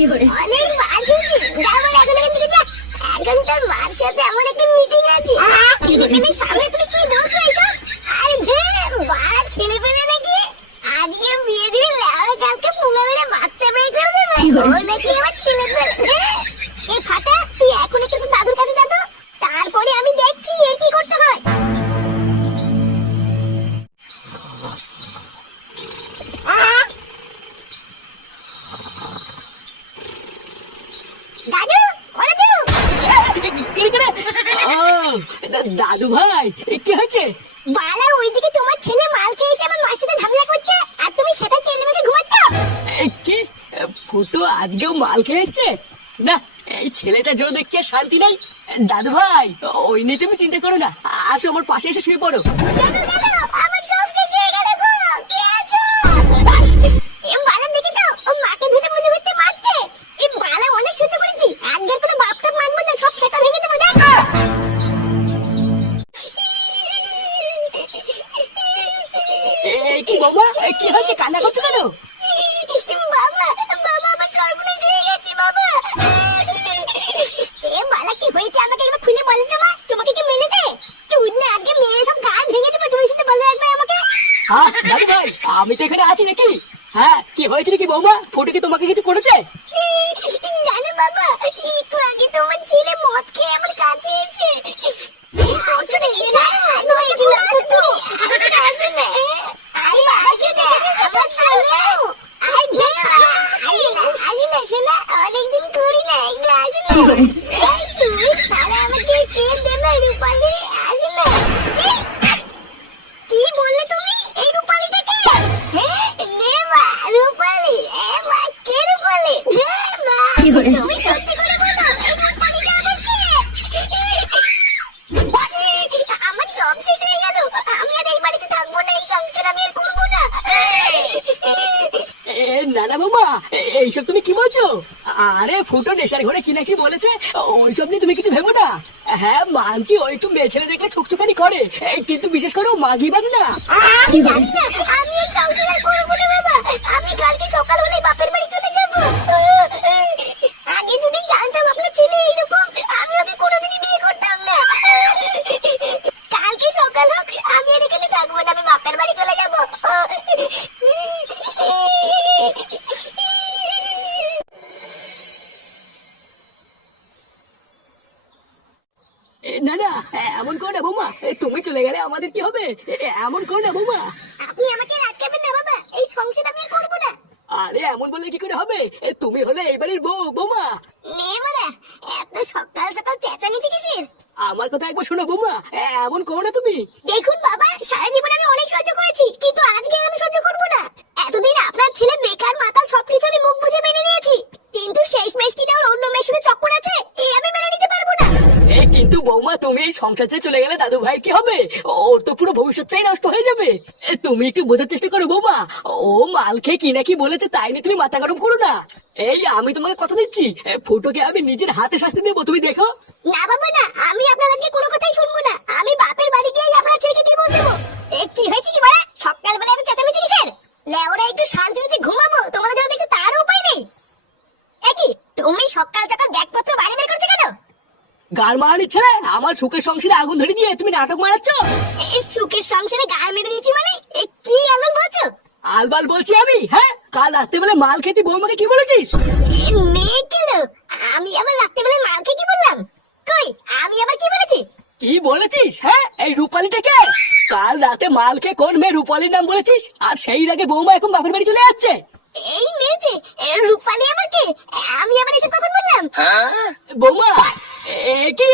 অনেক বাজুছি, যা বলে এখন এখান থেকে যা। এখন তোর মার সাথে আমার একটা মিটিং আছে। ছেলেপেলের সামনে তুমি কি বলছো এসব? আরে ধের বাড়া ছেলেপেলে নাকি আজকে বিয়ে দিয়ে লেওড়া কালকে পুঙ্গা মেরে বাচ্চা বের করে দেবে। ওই নাকি আমার ছেলেপেলে। এই ফাটা তুই এখন একটু দাদুর কাছে যা তো, তারপরে আমি দেখছি এর কি করতে হয়। দাদু, ওরে দাদু ভাই কি হয়েছে? বালা ওইদিকে তোমার ছেলে মাল খেয়েছে, আমার মার সাথে ঝামেলা করছে, আর তুমি সাথে তেলে মেখে ঘুমাচ্ছ। কি ফুটো আজকেও মাল খেয়ে এসছে? না, এই ছেলেটা জন্য দেখছি আর শান্তি নাই। দাদু ভাই ওই নিয়ে তুমি চিন্তা করো না, আসো আমার পাশে এসে শুয়ে পড়ো। আমার সব শেষ হয়ে গেল গো। কে আছো? এ বালা দেখি তো, ও মাকে ধরে মনে হচ্ছে মারছে। এই বালা অনেক সহ্য করেছি, আজকের কোনো বাপ টাপ মানবো না, সব সেটা ভেঙে দেবো। দেখো কি বাবা, কি হয়েছে? কান্না করছো কেন? বাবা, বাবা আমার সর্বনাশ হয়ে গেছে বাবা। এ বালা কি হয়েছে আমাকে একবার খুলে বলো তো মা, তোমাকে কি মেরেছে? তুই না আজকে মেরে সব গাল ভেঙে দেবো, তুমি শুধু বলো একবার আমাকে। হ্যাঁ দাদু ভাই, আমি তো এখানে আছি নাকি? হ্যাঁ, কি হয়েছে নাকি বৌমা? ফুটো কি তোমাকে কিছু করেছে? জানো বাবা, একটু আগে তোমার ছেলে মদ খেয়ে আমার কাছে এসে অনেকদিন করি না, তুমি ছাড়া আমাকে কে দেবে রূপালি? আসে না। কি বললে তুমি? এই রূপালিটাকে? নে মা, রূপালি। মা কে রূপালি? তুমি সত্যি করে বলো, এই রূপালিটা আবার কে? আমার সব শেষ হয়ে গেল, আমি আর এই বাড়িতে থাকবো না, এই সংসার আমি আর করবো না। না না বাবা, এইসব তুমি কি বলছো? আরে ফুটো নেশার ঘরে কি না কি বলেছে, ওইসব নিয়ে তুমি কিছু ভেবো না। হ্যাঁ মানছি, ওই একটু মেয়ে ছেলে দেখলে ছুকছুকানি করে, কিন্তু বিশেষ করে ও মাগি বাজে না। আমি জানি না, আমি এই সংসার আর করবো না বাবা। আমি কালকে সকাল হলে বাপের বাড়ি চলে যাবো। আগে যদি জানতাম আপনার ছেলে এইরকম, আমি ওকে কোনোদিনই বিয়ে করতাম না। কালকে সকাল হোক, আমি আর এখানে থাকবো না, আমি বাপের বাড়ি চলে যাবো। না না, এমন করো না বৌমা, তুমি চলে গেলে আমাদের কি হবে? এমন করো না বৌমা। আপনি আমাকে আটকাবেন না বাবা, এই সংসার আমি আর করবো না। আরে এমন বললে কি করে হবে? তুমি হলে এই বাড়ির বউ বৌমা। নে মারা, এত সকাল সকাল চেঁচামেচি কিসের? আমার কথা একবার শোনো বৌমা, এমন করো না তুমি। দেখুন বাবা, সারা জীবন আমি অনেক সহ্য করেছি, কিন্তু আজকে আমি সহ্য করবো না। এতদিন আপনার ছেলে বেকার মাতাল সবকিছু আমি মুখ বুঝে মেনে নিয়েছি, কিন্তু শেষ মেশ কিনা ওর অন্য মেয়ের সাথে চক্কর আছে, এই আমি মেনে নিতে পারবো না। কিন্তু বৌমা, তুমি এই সংসার ছেড়ে চলে গেলে দাদু ভাই কি হবে? ওর তো পুরো ভবিষ্যৎটাই নষ্ট হয়ে যাবে। তুমি একটু বোঝার চেষ্টা করো বৌমা, ও মাল খেয়ে কি না কি বলেছে, তাই নিয়ে তুমি মাথা গরম করো না। এই আমি তোমাকে কথা দিচ্ছি, ফুটোকে আমি নিজের হাতে শাস্তি দেবো, তুমি দেখো। না বাবা না, আমি আপনার আজকে কোনো কথাই শুনবো না, আমি বাপের বাড়ি গিয়ে আপনার ছেলেকে কি বল দেবো। কি হয়েছে কি বড়া, সকালবেলা এত চেঁচামেচি কিসের? লেওরা একটু শান্তিতে ঘুমাবো, তোমরা যেন দেখছো তারও উপায় নেই। একই তুমি সকাল সকাল ব্যাগপত্র বাইরে বের করছো কেন? গার মারানি ছেড়ে আমার সুখের সংসারে আগুন ধরে দিয়ে তুমি নাটক মারাচ্ছ। এই সুখের সংসারে গায়ে মেরে দিয়েছি মানে? কি এমন বলছো? আলবাল বলছি আমি। হ্যাঁ, কাল রাত্রেবেলা মাল খেতে বৌমাকে কি বলেছিস? মেয়ে কেন? আমি আবার রাত্রেবেলা মাল খেয়ে কি বললাম? কই, আমি আবার কি বলেছি? কি বলেছিস? হ্যাঁ, এই রূপালীটাকে কাল রাতে মাল খেয়ে কোন মেয়ে রূপালীর নাম বলেছিস, আর সেই আগে বৌমা এখন বাপের বাড়ি চলে যাচ্ছে। এই মেয়েছে রূপালী আবার কে? আমি আবার এসব কখন বললাম? বৌমা, কি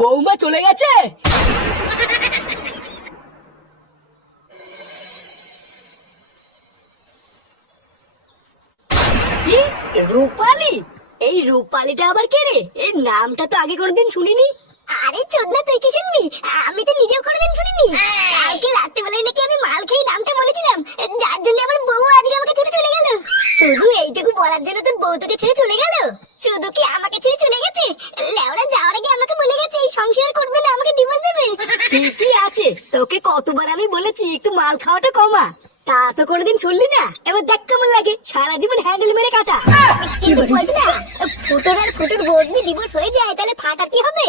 বৌমা চলে গেছে? কি রূপালী? এই রূপালীটা আবার কে রে? এই নামটা তো আগে কোনোদিন শুনিনি। আরে চোদনা, তুই কি শুনবি? আমি তো নিজেও কোনোদিন শুনিনি। কালকে রাত্রেবেলায় নাকি আমি মাল খেয়ে নামটা বলেছিলাম, যার জন্য আমার বউ আজকে আমাকে ছেড়ে চলে গেল। শুধু এইটুকু বলার জন্য তোর বউ তোকে ছেড়ে চলে গেল? শুধু কি আমাকে ছেড়ে চলে গেছে? লেওরা যাওয়ার আগে আমাকে বলে গেছে এই সংসার করবে না, আমাকে ডিভোর্স দেবে। ঠিকই আছে, তোকে কতবার আমি বলেছি একটু মাল খাওয়াটা কমা, তা তো কোনোদিন শুনলি না। এবার দেখ কেমন লাগে সারা জীবন হ্যান্ডেল মেরে কাটা। কিন্তু পল্টুদা, ফুটোর আর ফুটোর বউ যদি ডিভোর্স হয়ে যায় তাহলে ফাটার কি হবে?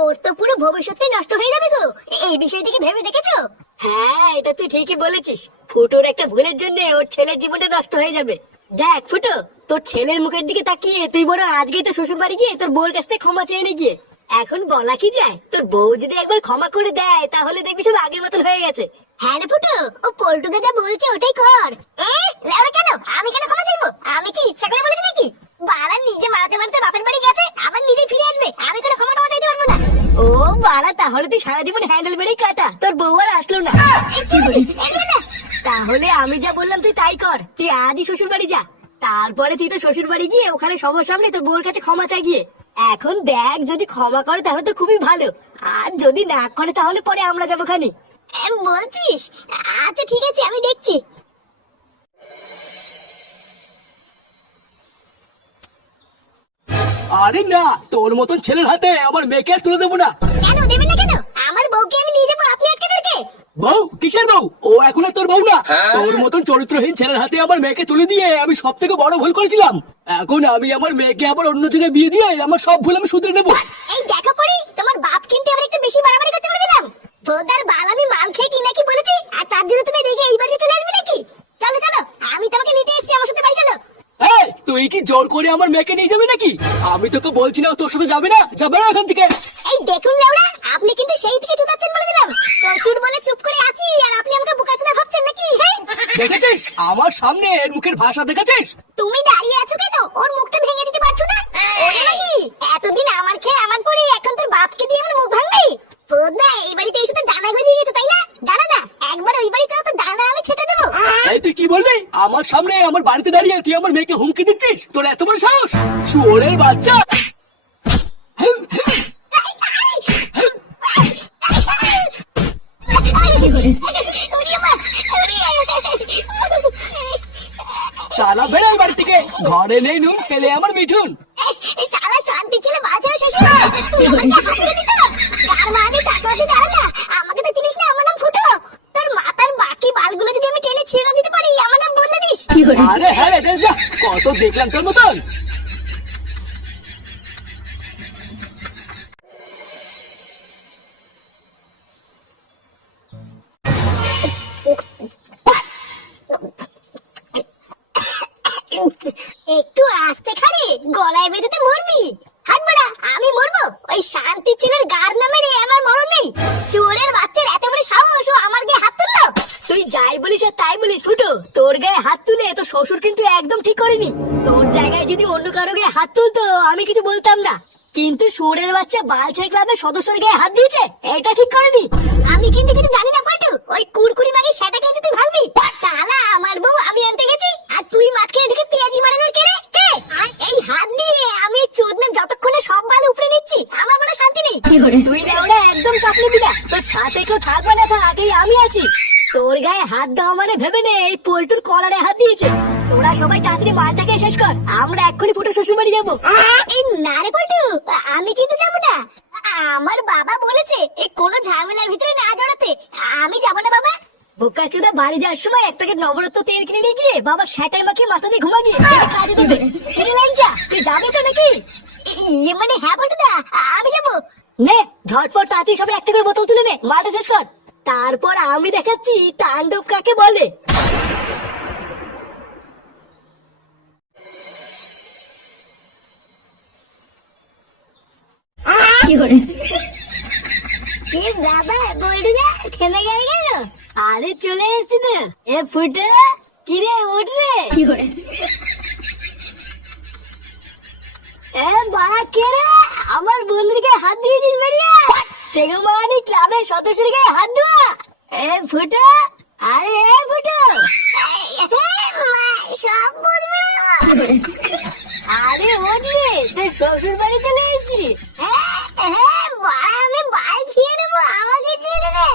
ওর তো পুরো ভবিষ্যৎটাই নষ্ট হয়ে যাবে গো। এই বিষয়টিকে ভেবে দেখেছো? হ্যাঁ, এটা তুই ঠিকই বলেছিস। ফুটোর একটা ভুলের জন্য ওর ছেলের জীবনটা নষ্ট হয়ে যাবে। দেখ ফুটো, তোর ছেলের মুখের দিকে তাকিয়ে তুই বড় আজকেই তো শ্বশুর বাড়ি গিয়ে তোর বউর কাছ থেকে ক্ষমা চেয়ে নিয়ে গিয়ে। এখন বলা কি যায়, তোর বউ যদি একবার ক্ষমা করে দেয় তাহলে দেখবি সব আগের মতন হয়ে গেছে। হ্যাঁ রে ফুটো, ও পল্টুদা যা বলছে ওটাই কর। লেওড়া কেন? আমি কেন ক্ষমা চাইবো? আমি কি ইচ্ছা করে বলেছি নাকি? বাড়া নিজে মারতে মারতে বাপের বাড়ি গেছে, আবার নিজে ফিরে আসবে, আমি কোনো ক্ষমা টমা চাইতে পারবো না। ও বাড়া, তাহলে তুই সারা জীবন হ্যান্ডেল মেরেই কাটা, তোর বউ আর আসলো না। কি বলিস? তাহলে আমি যা বললাম তুই তাই কর, তুই আজই শ্বশুর বাড়ি যা। তারপরে তুই তো শ্বশুর বাড়ি গিয়ে ওখানে সবার সামনে তোর বউর কাছে ক্ষমা চাই গিয়ে। এখন দেখ, যদি ক্ষমা করে তাহলে তো খুবই ভালো, আর যদি না করে তাহলে পরে আমরা যাবো খানি। বলছিস? আচ্ছা ঠিক আছে, আমি দেখছি। আরে না, তোর মতন ছেলের হাতে আমার মেয়েকে আর তুলে দেবো না। কেন দেবেন না কেন? আমার বউকে আমি নিয়ে যাবো, আপনি আটকে রেখে। বউ? কিসের বউ? ও এখন আর তোর বউ না। তোর মতন চরিত্রহীন ছেলের হাতে আমার মেয়েকে তুলে দিয়ে আমি সব থেকে বড় ভুল করেছিলাম। এখন আমি আমার মেয়েকে আবার অন্য জায়গায় বিয়ে দিয়ে আমার সব ভুল আমি শুধরে নেবো। এই দেখো পরি, তোমার বাপ কিন্তু আবার একটু বেশি বাড়াবাড়ি করছে বলে দিলাম। তোদার বাল আমি মাল খেয়ে কি নাকি বলেছি, আর তার জন্য তুমি রেগে এই বাড়িতে চলে আসবে নাকি? চলো চলো, আমি তোমাকে নিতে এসেছি, আমার সাথে বাড়ি চলো। এই, তুই কি জোর করে আমার মেয়েকে নিয়ে যাবে নাকি? আমি তোকে বলছি না ও তোর সাথে যাবে না, যাবে না এখান থেকে। এই দেখুন লেওড়া, আপনি কিন্তু সেই থেকে চুদাচ্ছেন বলে দিলাম। প্রচুর বলে চুপ করে আছি, আর আপনি আমাকে বোকাচোদা ভাবছেন নাকি? হ্যাঁ, দেখেছিস আমার সামনে এর মুখের ভাষা দেখেছিস? তুমি দাঁড়িয়ে আছো কেন? ওর মুখটা ভেঙে দিতে পারছো না? ওরে নাকি এতদিন আমার খেয়ে আমার পরে এখন তোর বাপকে দিয়ে আমার মুখ ভাঙবি? তোদা এই বাড়িতে এসে তো ডানা গজিয়ে গেছে, তাই না? ডানা না, একবার ওই বাড়ি যাও তো ডানা আমি ছেটে দেবো। এই তুই কি বললি? আমার সামনে আমার বাড়িতে দাঁড়িয়ে তুই আমার মেয়েকে হুমকি দিচ্ছিস? তোর এত বড় সাহস! শুয়োরের বাচ্চা! শালা বেড়াই বাড়ি থেকে, ঘরে নেই নুন, ছেলে আমার মিঠুন। শালা শান্তি ছেলে বাঁচানো শেষ হলো। তুই আমাকে হাত দিলি তো? গার মানি টাকা দিয়ে দাঁড়া না, আমাকে তো চিনিস না, আমার নাম ফুটো। তোর মাথার বাকি বালগুলো যদি আমি টেনে ছিঁড়ে দিতে পারি, আমার নাম বদলে দিস। আরে হ্যাঁ রে, যা, কত দেখলাম তোর মতন। একটু আস্তে খারে, গলায় বেঁধেতে মরবি। হাত বাড়া, আমি মরবো? ওই শান্তি ছেলের গার নামে রে আমার মরণ নেই। চোরের বাচ্চার এত বড় সাহস, ও আমার গায়ে হাত তুললো। তুই যাই বলিস আর তাই বলিস ফুটো, তোর গায়ে হাত তুলে তোর শ্বশুর কিন্তু একদম ঠিক করেনি। তোর জায়গায় যদি অন্য কারো গায়ে হাত তুলতো আমি কিছু বলতাম না, কিন্তু সুরের বাচ্চা বালছেড়ে ক্লাবের সদস্যের গায়ে হাত দিয়েছে, এটা ঠিক করেনি। আমি কিন্তু কিছু জানি না পল্টু, ওই কুরকুরি মাগি সেটা কিন্তু তুই ভাববি। চালা আমার বউ আমি আনতে গেছি, আর তুই মাঝখানে ঢুকে পেঁয়াজি মারানোর কে রে? কে? এই হাত দিয়ে আমি চোদনা যতক্ষণে সব বাল উপরে নিচ্ছি, আমার কোনো শান্তি নেই। তুই লেওড়া একদম চাপ নিবি না, তোর সাথে কেউ থাকবে না থাক, এই আমি আছি। তোর গায়ে হাত দেওয়া মানে ভেবে নে এই পোল্টুর কলারে হাত দিয়েছে। তোরা সবাই তাড়াতাড়ি মালটাকে শেষ কর, আমরা এক্ষুনি ফুটো শ্বশুর বাড়ি যাবো। এই না রে পল্টু, আমি কিন্তু যাবো না। আমার বাবা বলেছে এই কোনো ঝামেলার ভিতরে না জড়াতে, আমি যাবো না বাবা। বোকাচোদা, বাড়ি যাওয়ার সময় এক প্যাকেট নবরত্ন তেল কিনে নিয়ে গিয়ে বাবা সেটাই মাখিয়ে মাথা দিয়ে ঘুমা গিয়ে কাজে দেবে। কিনে লাইনচা, তুই যাবি তো নাকি? ইয়ে মানে হ্যাঁ পল্টুদা, আমি যাবো। নে ঝটপট তাড়াতাড়ি সবাই একটা করে বোতল তুলে নে, মালটা শেষ কর। তারপর আমি দেখাচ্ছি তাণ্ডব কাকে বলে। এ বাবা, পল্টুদা থেমে গেল কেন? আরে চলে এসছি তো। এ ফুটো, কিরে ওঠ রে। এ বাড়া, কে রে? আমার বন্ধুর গায়ে হাত দিয়েছিস বেরিয়ে? সেগো মানে ক্লাবের সদস্যের গায়ে হাত দেওয়া? এ ফুটো, আরে এ ফুটো, সব বুঝবো। আরে ওঠ রে, তুই শ্বশুর বাড়ি চলে এসেছি। আমি বাল ছিঁড়ে নেবো, আমাকে ছেড়ে দে।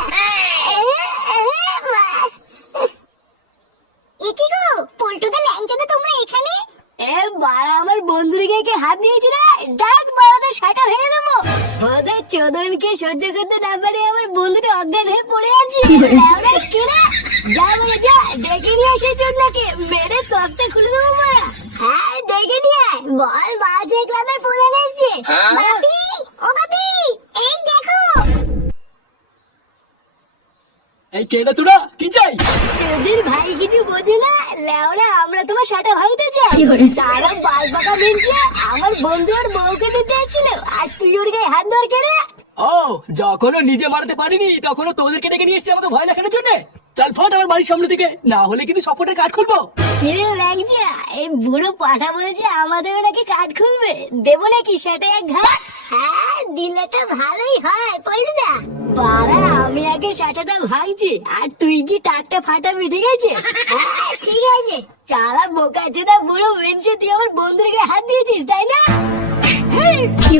এ কি গো পল্টুদা, ল্যাংচাদা তোমরা এখানে? এ বাড়া, আমার বন্ধুর গায়ে কে হাত দিয়েছি রে, ডাক বাড়াতে সেটা ভেঙে দেবো। ভোদা চোদনকে সহ্য করতে না পারে আমার বন্ধুটা অজ্ঞান হয়ে পড়ে আছে। লেওড়া কেনা যা বলে যা, ডেকে নিয়ে আসে চোদনাকে, মেরে তক্তা খুলে দেবো মারা। হ্যাঁ ডেকে নিয়ে আয়, বল বাজে ক্লাবের প্রধান এসছে। বাপি, ও বাপি, এই দেখো। এই কেডা তোরা, কি চাই? চোদের ভাই কিছু বোঝে না, লেওরা আমরা তোমার সাটা ভাঙতে চাই। চারা বাল পাকা মিলছে, আমার বন্ধু আর বউকে দিতে এসেছিল, আর তুই ওর গায়ে হাত ধর কেড়ে। ও, যখনও নিজে মারতে পারিনি তখনও তোদেরকে ডেকে নিয়ে এসেছি আমাকে ভয় দেখানোর জন্য। চল ফট আমার বাড়ির সামনে থেকে, না হলে কিন্তু সপোর্টের কাঠ খুলবো। কিরে লাগছে, এই বুড়ো পাঠা বলেছে আমাদের নাকি কাঠ খুলবে, দেবো নাকি সেটা এক ঘাট? হ্যাঁ দিলে তো ভালোই হয়, পড়লি না পাড়া। আমি আগে সাটাটা ভাঙছি, আর তুই কি টাকটা ফাটাবি, ঠিক আছে? হ্যাঁ ঠিক আছে। চালা বোকা চোদা বুড়ো মেনছে, তুই আমার বন্ধুর গায়ে হাত দিয়েছিস তাই না? কি